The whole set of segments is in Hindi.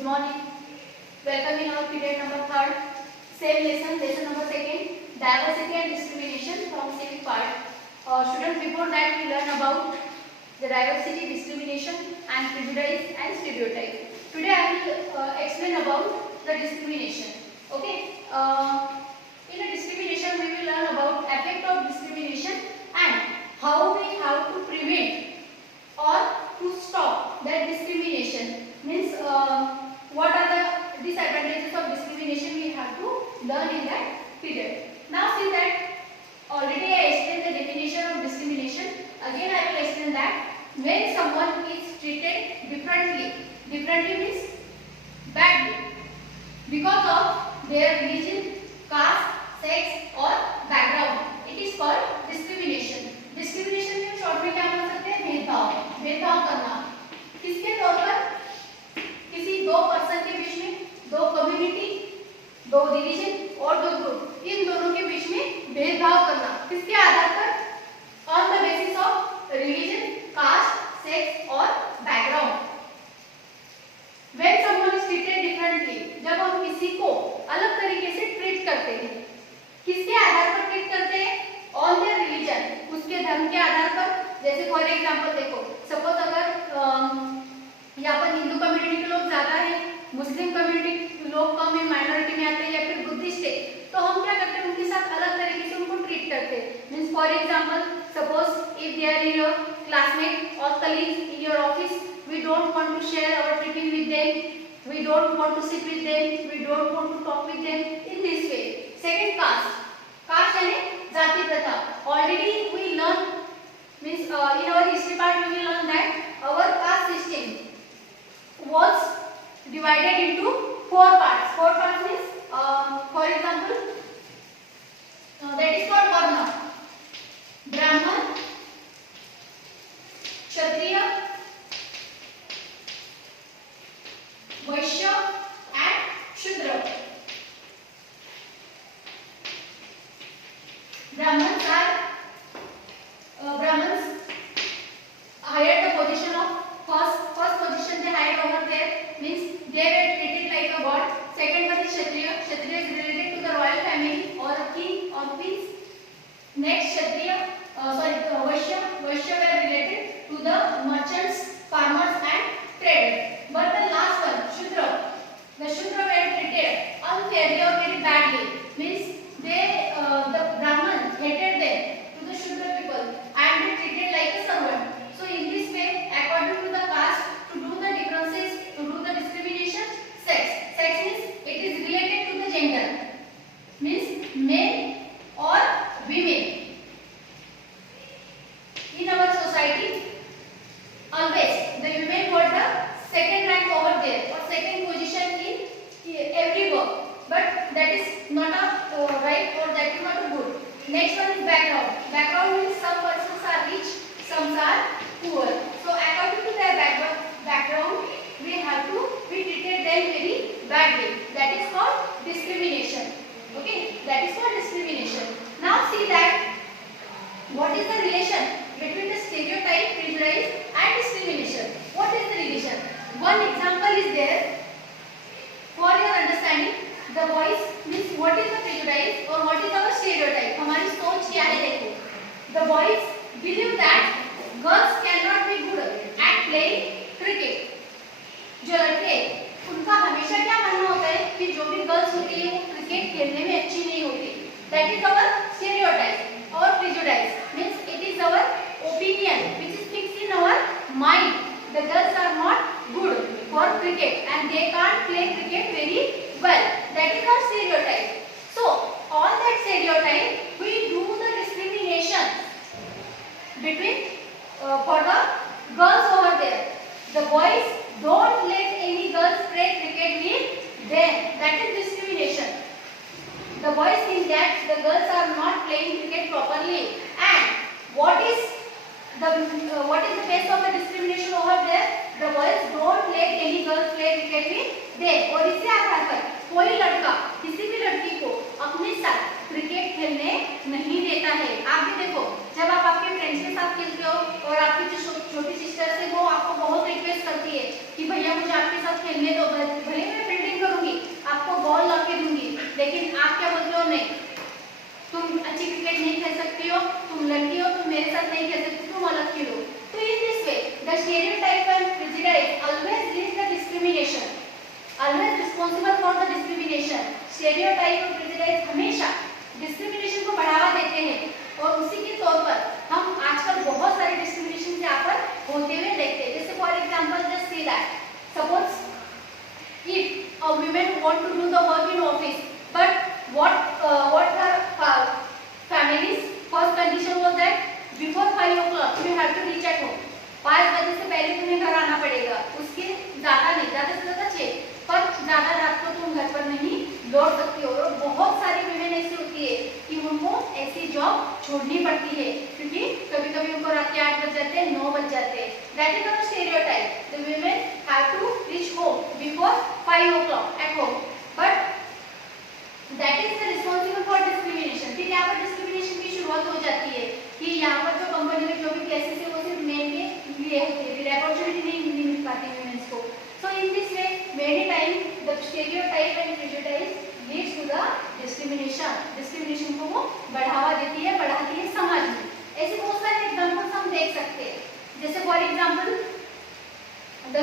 Good morning. Welcome in our period number 3rd. Same lesson number 2nd. Diversity and discrimination from civic part. Students, before that we learn about the diversity, discrimination and prejudice and stereotype. Today I will explain about the discrimination. Okay. In a discrimination we will learn about effect of discrimination and how we have to prevent or to stop that discrimination. Means what are the disadvantages of discrimination we have to learn in that period. Now see that already I explained the definition of discrimination. Again I will explain that when someone is treated differently means badly because of their religion, caste, sex or background, it is called discrimination. Discrimination में शॉर्ट में क्या बोल सकते हैं? भेदभाव करना। किसके तौर पर? किसी दो पर्सन के बीच में, दो कम्युनिटी, दो रिलीजन और दो ग्रुप, इन दोनों के बीच में भेदभाव करना। किसके आधार पर? On the basis of religion, caste, sex और background. When someone is treated differently, जब हम किसी को अलग तरीके से ट्रीट करते हैं, किसके आधार पर ट्रीट करते हैं? ऑन देयर रिलीजन, उसके धर्म के आधार पर। जैसे फॉर एग्जांपल देखो, सपोज अगर यहाँ पर हिंदू कम्युनिटी के लोग ज्यादा हैं, मुस्लिम कम्युनिटी लोग कम है, माइनॉरिटी में आते हैं या फिर बुद्धिस्ट है, तो हम क्या करते हैं? उनके साथ अलग तरीके से उनको ट्रीट करते हैं। Means for example suppose if they are your classmate और colleagues in your office, we don't want to share our tiffin with them, we don't want to sit with them, we don't want to talk with them in this way. Second, caste यानी जाति प्रथा। Already we learn, means in our history part we will learn that our caste system was divided into four parts. Four parts means for example that is called varna: brahman, kshatriya, Vysya and शूद्र. Brahmins hired the position of first position they hired over there, means they were treated like a god. Second one is kshatriya. Kshatriya is related to the royal family or a king or queens. Next Vaishya were related to the merchants, farmers and traders. But the last one, Shudra, the Shudra were treated unfairly or very badly. Means the Brahman hated them to the Shudra people and they treated like a servant. So in this way, according to the caste, to do the differences, to do the discrimination, sex means it is related to the gender. Means men or women. In our society, always the women were the second rank over there or second position in every work, but that is not a right or that is not a good. Next one is background. Background means some persons are rich, some are poor. So according to their background, we treated them very badly. That is called discrimination. Okay, that is called discrimination. Now see that what is the relation between the stereotype, prejudice and discrimination? What is the relation? One example is there for your understanding. The boys means what is the prejudice or what is our stereotype? हमारी सोच क्या है? देखो, the boys believe that girls cannot be good at playing cricket. जो लड़के, उनका हमेशा क्या मानना होता है कि जो भी गर्ल्स होती है वो क्रिकेट खेलने में अच्छी नहीं होती. That is our stereotype. Our prejudice means it is our opinion which is fixed in our mind. The girls are not good for cricket and they can't play cricket very well. That is our stereotype. So on that stereotype we do the discrimination between for the girls over there. The boys don't let any girls play cricket with them. That is discrimination. The boys think that the girls are not playing cricket properly, and what is the face of the discrimination over there? The boys don't let any girls play cricket with them. और इसी आधार पर कोई लड़का किसी भी लड़की को अपने साथ क्रिकेट खेलने नहीं देता है. आप भी देखो, जब आप आपके फ्रेंड्स के साथ खेलते हो और आपकी जो छोटी सिस्टर है वो आपको बहुत रिक्वेस्ट करती है कि भैया मुझे आपके साथ खेलने दो, women want to do the work in office, but what her families first condition was that before 5 o'clock you have to reach at home. 5 बजे से पहले तुम्हें घर आना पड़ेगा, उसके ज्यादा नहीं, ज्यादा से ज्यादा 6, पर ज्यादा रात को तुम घर पर नहीं लौट सकती हो। और बहुत सारी विमेन ऐसी होती है कि उनको ऐसी जॉब छोड़नी पड़ती है, क्योंकि कभी कभी उनको रात के 8 बज जाते हैं, 9 बज जाते हैं। That is the stereotype, the women have to reach home before 5 o'clock at home, but that is the responsible for discrimination. फिर यहाँ पर डिस्क्रिमिनेशन की शुरुआत हो जाती है कि यहाँ पर जो कंपनी में जो भी केसेस है वो सिर्फ मेन के लिए होती है, फिर अपॉर्चुनिटी नहीं मिल पाती वुमेन्स को। So in this way many time the stereotype and prejudice leads to the discrimination. Discrimination को वो बढ़ावा देती है, बढ़ाती है समाज में। ऐसे बहुत सारे एग्जांपल्स हम देख सकते हैं, जैसे for example the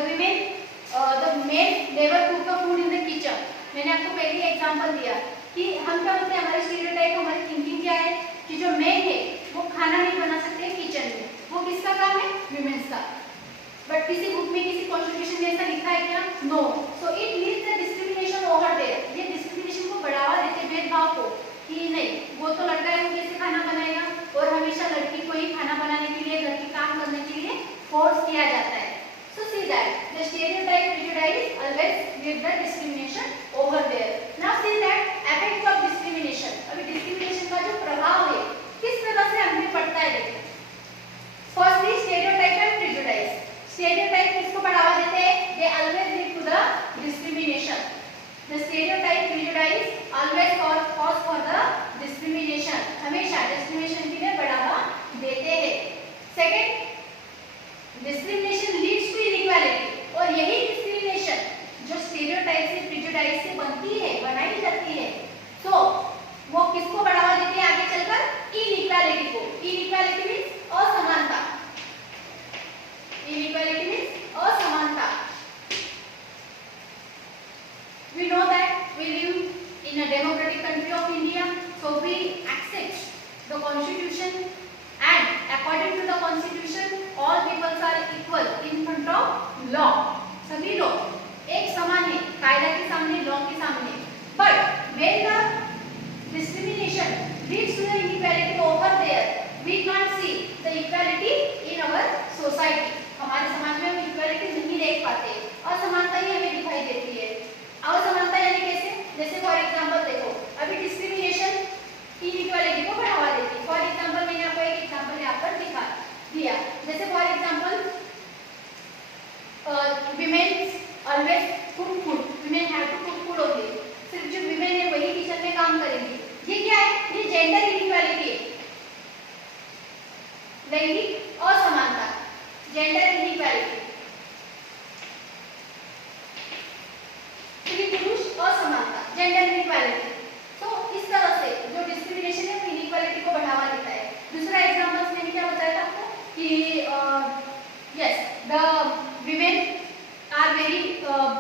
main never cook the food in the kitchen. मैंने आपको पहले एग्जांपल दिया कि हम क्या बोलते हैं, हमारे स्टीरियोटाइप, हमारी थिंकिंग क्या है कि जो मेन है वो खाना नहीं बना सकते किचन में, वो किसका काम है, विमेंस का। बट किसी बुक में, किसी कॉन्स्टिट्यूशन में ऐसा लिखा है क्या, no. So it leads the discrimination over there. ये डिस्क्रिमिनेशन को बढ़ावा देते, भेदभाव को, कि नहीं वो तो लड़का है, वो कैसे खाना बनाएगा, और हमेशा लड़की को ही खाना बनाने के लिए, घर के काम करने के लिए फोर्स किया जाता है। So see that the stereotype prejudice always lead the discrimination over there. Now see that effects of discrimination. अभी discrimination का जो प्रभाव है किस तरह से हमें पड़ता है देखिए। Firstly stereotype and prejudice. Stereotype किसको बढ़ावा देते हैं? They always lead to the discrimination. The stereotype prejudice always cause for the discrimination. हमेशा discrimination के लिए बढ़ावा देते हैं। Second, discrimination leads to inequality, और यही डिस्क्रिमिनेशन जो स्टीरियोटाइप से, प्रेजुडिस से बनती है, बनाई जाती है, तो वो किसको बढ़ावा देती है आगे चलकर, इनइक्वालिटी को। इनइक्वालिटी मींस असमानता, इनइक्वालिटी मींस असमानता। We know that we live in a democratic country of India, so we accept the constitution, and according to the constitution all people are equal in front of law. सभी लोग एक समान है कायदा के सामने, लॉ के सामने। But when the discrimination leads to the inequality over there, we can't see the equality in our society. हमारे समाज में हम इक्वालिटी नहीं देख पाते, असमानता ही हमें दिखाई देती है। असमानता यानी कैसे, जैसे फॉर एग्जांपल देखो, अभी डिस्क्रिमिनेशन इनइक्वालिटी को बढ़ावा देती है। फॉर एग्जांपल मैंने आपको एक एग्जांपल यहाँ पर दिया, जैसे for example women always cook food, women have to cook food only, सिर्फ जो विमेन है वही किचन में काम करेंगी। ये क्या है, ये जेंडर इनइक्वालिटी है, लैंगिक असमानता, जेंडर इनइक्वालिटी, स्त्री पुरुष असमानता, जेंडर इनइक्वालिटी। तो इस तरह से जो डिस्क्रिमिनेशन है वो इनइक्वालिटी को बढ़ावा देता है। दूसरा एग्जांपल्स मैंने क्या बताया था आपको कि yes the women are very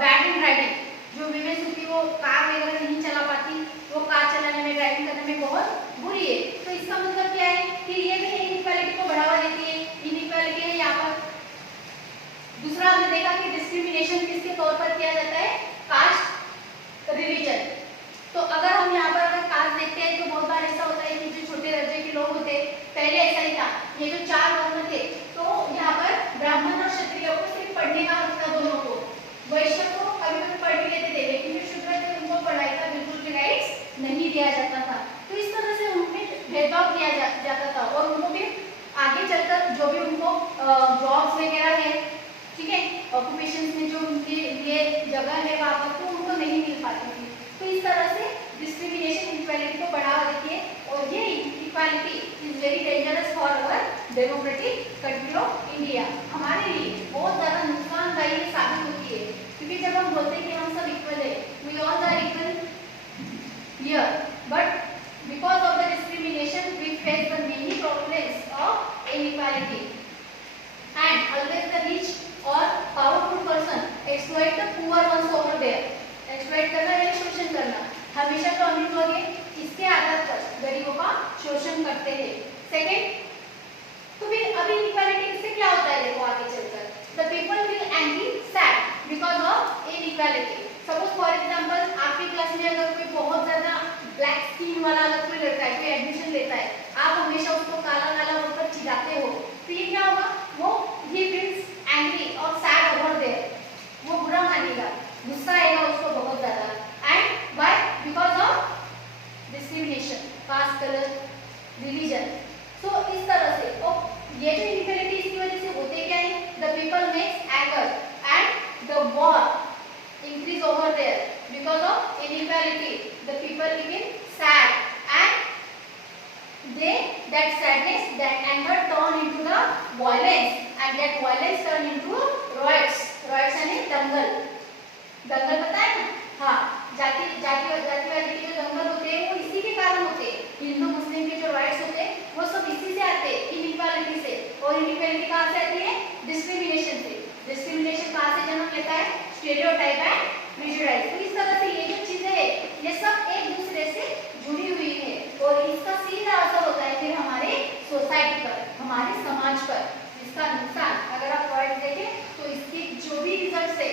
bad in driving. जो विमेन होती है वो कार वगैरह नहीं चला पाती, वो कार चलाने में, ड्राइविंग करने में बहुत बुरी है। तो इसका मतलब क्या है कि ये भी इनइक्वालिटी को बढ़ावा देती है, इनइक्वालिटी है यहाँ पर। दूसरा हमने देखा कि डिस्क्रिमिनेशन किसके तौर पर किया जाता है, कास्ट, रिलीजन। तो अगर हम यहाँ पर अगर कास्ट देखते हैं तो बहुत बार ऐसा होता है कि जो छोटे दर्जे के लोग होते, पहले ऐसा ही था, ये जो 4 वर्ण थे, तो यहाँ पर ब्राह्मण और क्षत्रिय को सिर्फ पढ़ने का हक था दोनों को, वैश्य को कभी कभी पढ़ भी लेते थे, लेकिन जो शूद्र थे उनको पढ़ाई का बिल्कुल भी राइट्स नहीं दिया जाता था। तो इस तरह से उनमें भेदभाव किया जाता था, और उनको भी आगे चलकर जो भी उनको जॉब्स वगैरह है, ठीक है, ऑक्यूपेशन में जो उनके लिए जगह है वहाँ पर, तो उनको नहीं मिल पाती थी। तो इस तरह से डिस्क्रिमिनेशन इक्वालिटी को बढ़ावा देती है, और ये equality is very dangerous for our democratic country of India. हमारे लिए बहुत ज़्यादा नुकसानदायी साबित होती है, क्योंकि जब हम बोलते हैं कि हम सब इक्वल है, we all are equal here, but because of the discrimination we face the many problems of inequality, and always the rich और powerful person exploit the poor once over there. Exploit करना या शोषण करना, हमेशा जो अमीर लोग हैं इसके आधार पर गरीबों का शोषण करते हैं। सेकेंड, तो फिर अभी इक्वालिटी से क्या होता है देखो आगे चलकर, the people will angry sad. में अगर कोई बहुत ज्यादा ब्लैक स्किन वाला अगर कोई लड़का है, कोई एडमिशन लेता है, आप हमेशा उसको काला काला बोलकर चिढ़ाते हो, तो ये क्या होगा, वो ही फील्स एंग्री और सैड ओवर देयर, वो बुरा मानेगा, गुस्सा आएगा उसको बहुत ज्यादा, and why, because of discrimination, caste, colour, religion. So इस तरह से ये जो इनइक्वालिटी इसकी वजह से होते क्या है, the people makes anger and the war increase over there because of inequality. The people became sad and they, that sadness, that anger turn into the violence, and that violence turn into riots. Riots यानी दंगल, दंगल पता है ना, हाँ, जातिवादी के जो दंगल होते हैं वो इसी के कारण होते हैं, हिंदू मुस्लिम के जो राइट्स होते हैं वो सब इसी से आते हैं, इनइक्वालिटी से। और इनइक्वालिटी कहाँ से आती है, डिस्क्रिमिनेशन से। डिस्क्रिमिनेशन कहाँ से जन्म लेता है, स्टेरियोटाइप एंड प्रेजुडिस। तो इस तरह से ये जो चीजें है ये सब एक दूसरे से जुड़ी हुई है और इसका सीधा असर होता है फिर हमारे सोसाइटी पर, हमारे समाज पर। इसका नुकसान अगर आप पॉइंट देखें तो इसके जो भी रिजल्ट्स है,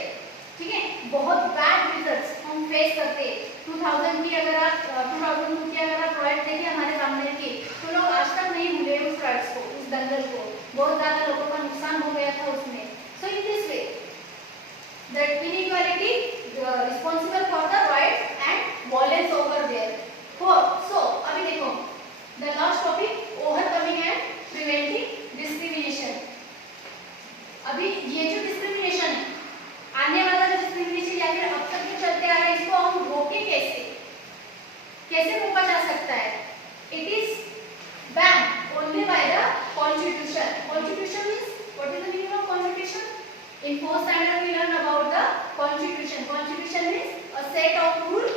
ठीक है, बहुत बैड रिजल्ट्स हम फेस करते हैं। 2000 की अगर आप 2002 की अगर आप पॉइंट देखें हमारे सामने की, तो लोग आज तक नहीं भूले उस राइट्स को, उस दंगल को, बहुत ज्यादा लोगों का नुकसान हो गया था उसमें। So in this way that inequality responsible for the right and violence over there. So अभी देखो the last topic overcoming and preventing discrimination. अभी ये जो discrimination है, आने वाला जो discrimination या फिर अब तक जो चलते आ रहा है, इसको हम रोके कैसे, कैसे रोका जा सकता है? It is banned only by the constitution. Constitution means what is the meaning of constitution? In fourth standard we learn about the constitution. Constitution means a set of rules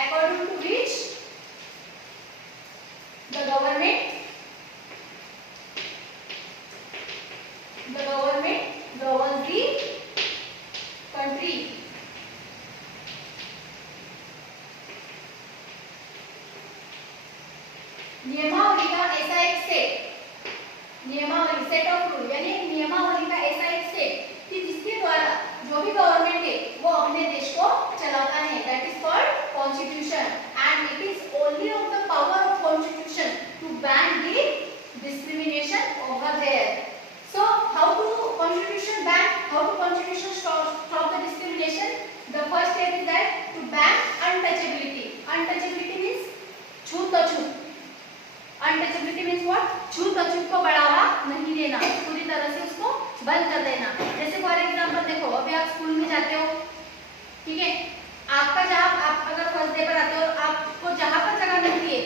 according to which the government governs the country. नियमावली का ऐसा एक सेट, नियमावली, सेट ऑफ रूल यानी नियमावली का ऐसा एक सेट कि जिसके द्वारा जो भी गवर्नमेंट है वो अपने देश को चलाता है, that is called constitution, and it is only of the power of constitution to ban the discrimination over there. So how to constitution ban, how to constitution stop the discrimination? The first step is that to ban untouchability. Untouchability means छूत-अछूत. Untouchability means what? छूत-अछूत को बढ़ावा नहीं देना, पूरी तरह से उसको बंद कर देना. जैसे फॉर एग्जांपल देखो, अभी आप स्कूल में जाते हो, ठीक है, आपका जहाँ, आप अगर फर्स्ट डे पर आते हो, आपको जहाँ पर जगह मिलती है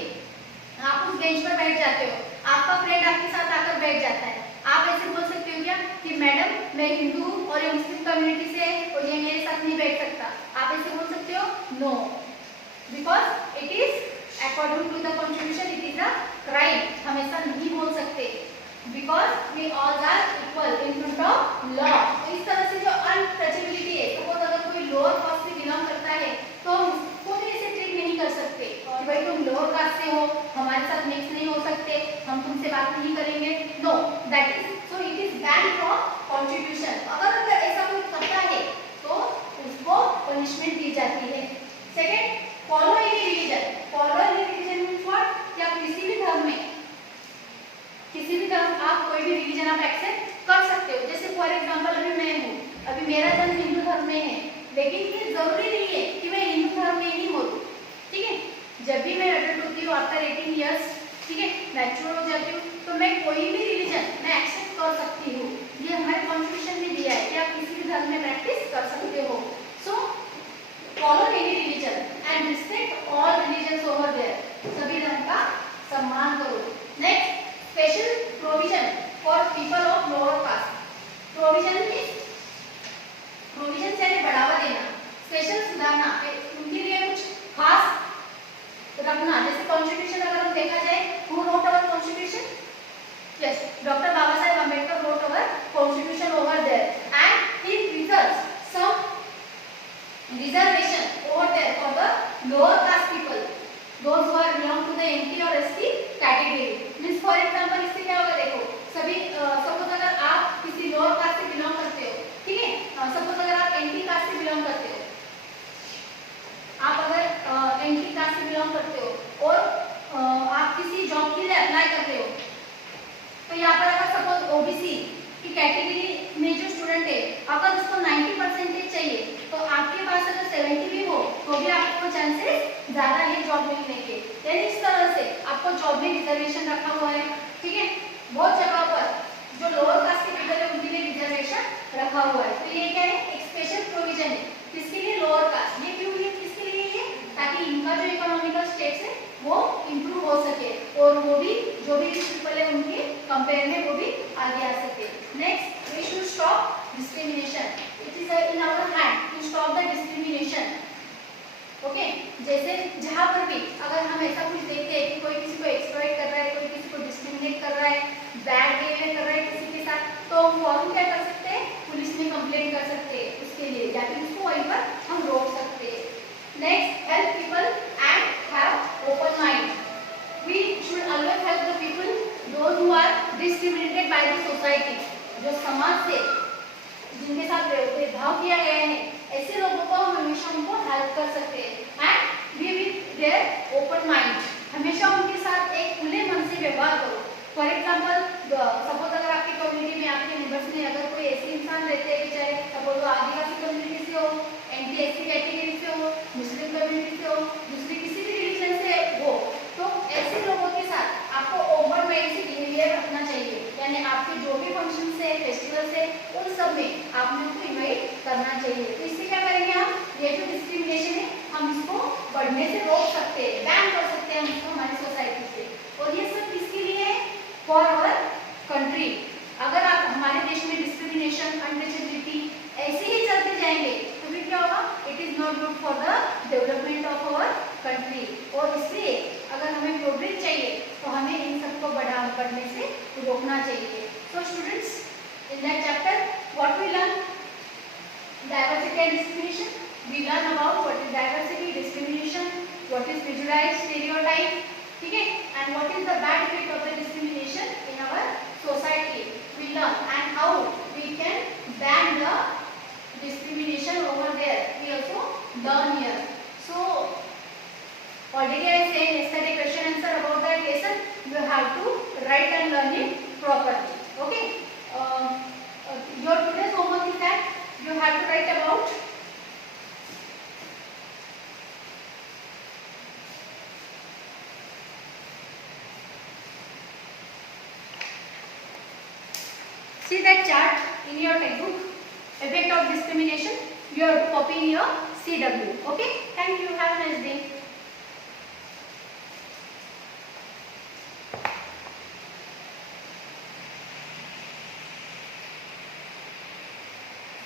आप उस बेंच पर बैठ जाते हो, आपका फ्रेंड आपके साथ आकर बैठ जाता है, आप ऐसे बोल सकते हो क्या कि मैडम मैं हिंदू हूँ और ये मुस्लिम कम्युनिटी से है और ये मेरे साथ नहीं बैठ सकता? आप ऐसे बोल सकते हो? No, because it is according to the constitution it is a crime. हम ऐसा नहीं बोल सकते, because we all are equal in front of law. तो इस तरह से जो untouchability है, तो वो अगर कोई lower caste से belong करता है तो हम उसको भी ऐसे treat नहीं कर सकते कि भाई तुम lower caste से हो, हमारे साथ mix नहीं हो सकते, हम तुमसे बात नहीं करेंगे. No, that is, so it is banned from constitution. अगर ऐसा कोई करता है तो उसको punishment दी जाती है. Second, follow any religion. Follow any religion means what? कि आप किसी भी धर्म में, किसी भी धर्म, आप कोई भी रिलीजन आप एक्सेप्ट कर सकते हो. जैसे फॉर एग्जांपल अभी मैं हूँ, अभी मेरा जन्म हिंदू धर्म में है, लेकिन ये जरूरी नहीं है कि मैं हिंदू धर्म में ही हूँ, ठीक है. जब भी मैं अडल्ट होती हूँ आफ्टर 18 इयर्स, ठीक है, मैच्योर हो जाती हूँ, तो मैं कोई भी रिलीजन मैं एक्सेप्ट कर सकती हूँ. ये हमारे कॉन्स्टिट्यूशन में दिया है कि आप किसी भी धर्म में प्रैक्टिस कर सकते हो. सो follow any religion and respect all religions over there. सभी धर्म का सम्मान करो. Next, special provision for people of lower caste. Provision means, provision से बढ़ावा देना, स्पेशल सुधारना, उनके लिए कुछ खास रखना. जैसे कॉन्स्टिट्यूशन अगर हम देखा जाए, who wrote our constitution? Yes, Dr. Baba Saheb Ambedkar wrote our constitution over there. अगर उसको 90% चाहिए तो आपके पास अगर 70 भी हो तो भी आपको चांसेस ज्यादा है जॉब मिलने के। यानी इस तरह से आपको जॉब में रिजर्वेशन रखा हुआ है, ठीक है। बहुत जगह पर जो लोअर कास्ट के पीपल है उनके लिए रिजर्वेशन रखा हुआ है। तो ये क्या है, एक स्पेशल प्रोविजन है किसके लिए, लोअर कास्ट। ये क्यों है, किसके लिए ये, ताकि इनका जो इकोनॉमिकल स्टेटस है वो इम्प्रूव हो सके और वो भी जो भी रिच पीपल है उनके कंपेयर में वो भी आगे आ सके। Next, we should stop discrimination. It is in our hand to stop the discrimination. Okay, जैसे जहाँ पर भी अगर हम ऐसा कुछ देखते हैं कि कोई किसी को एक्सप्लॉइट कर रहा है, कोई किसी को डिस्क्रिमिनेट कर रहा है, बैड बिहेवियर कर रहा है किसी के साथ, तो हम फौरन क्या कर सकते हैं, पुलिस में कंप्लेंट कर सकते हैं उसके लिए, या फिर उसको वहीं पर हम रोक सकते हैं। Next, help people and have open mind. We should always help the people those who are discriminated by the society. जो समाज से जिनके साथ भेदभाव किया गया है, ऐसे लोगों को हम हमेशा उनको हेल्प कर सकते हैं। And we with their open mind, हमेशा उनके साथ एक खुले मन से व्यवहार करो। फॉर एग्जाम्पल, सपोज अगर आपकी कम्युनिटी में, आपके नेबर्स में अगर कोई ऐसे इंसान रहते हैं कि चाहे सपोज वो आदिवासी कम्युनिटी से हो, एंटी एससी कैटेगरी से हो, मुस्लिम कम्युनिटी से हो, दूसरी किसी भी रिलीजन से हो, तो ऐसे लोगों के साथ आपको ओपन माइंड से बिहेवियर रखना चाहिए। यानी आपके जो भी फंक्शन है, फेस्टिवल है, उन सब में आपने उनको इन्वाइट करना चाहिए। तो इससे क्या करेंगे हम, ये जो डिस्क्रिमिनेशन है हम इसको बढ़ने से रोक सकते हैं, बैन कर सकते हैं हम इसको हमारी सोसाइटी से। और ये सब किसके लिए है, फॉर आवर कंट्री। अगर आप हमारे देश में डिस्क्रिमिनेशन, अनटचेबिलिटी ऐसे ही चलते जाएंगे तो फिर क्या होगा, it is not good for the development of our country. और इसलिए अगर हमें प्रोग्रेस चाहिए तो हमें इन सबको बढ़ने से रोकना चाहिए। So students, in that chapter what we learn, diversity and discrimination. We learn about what is diversity, discrimination, what is prejudice, stereotype, ठीक है, and what is the bad effect of the discrimination in our society. We learn and how we can ban the discrimination over there. We also learn here. So already I said yesterday question answer about that lesson. You have to write and learn it properly. Okay. Your today's homework is that you have to write about see that chart in your textbook, effect of discrimination. You have to copy in your CW. Okay, thank you, have a nice day.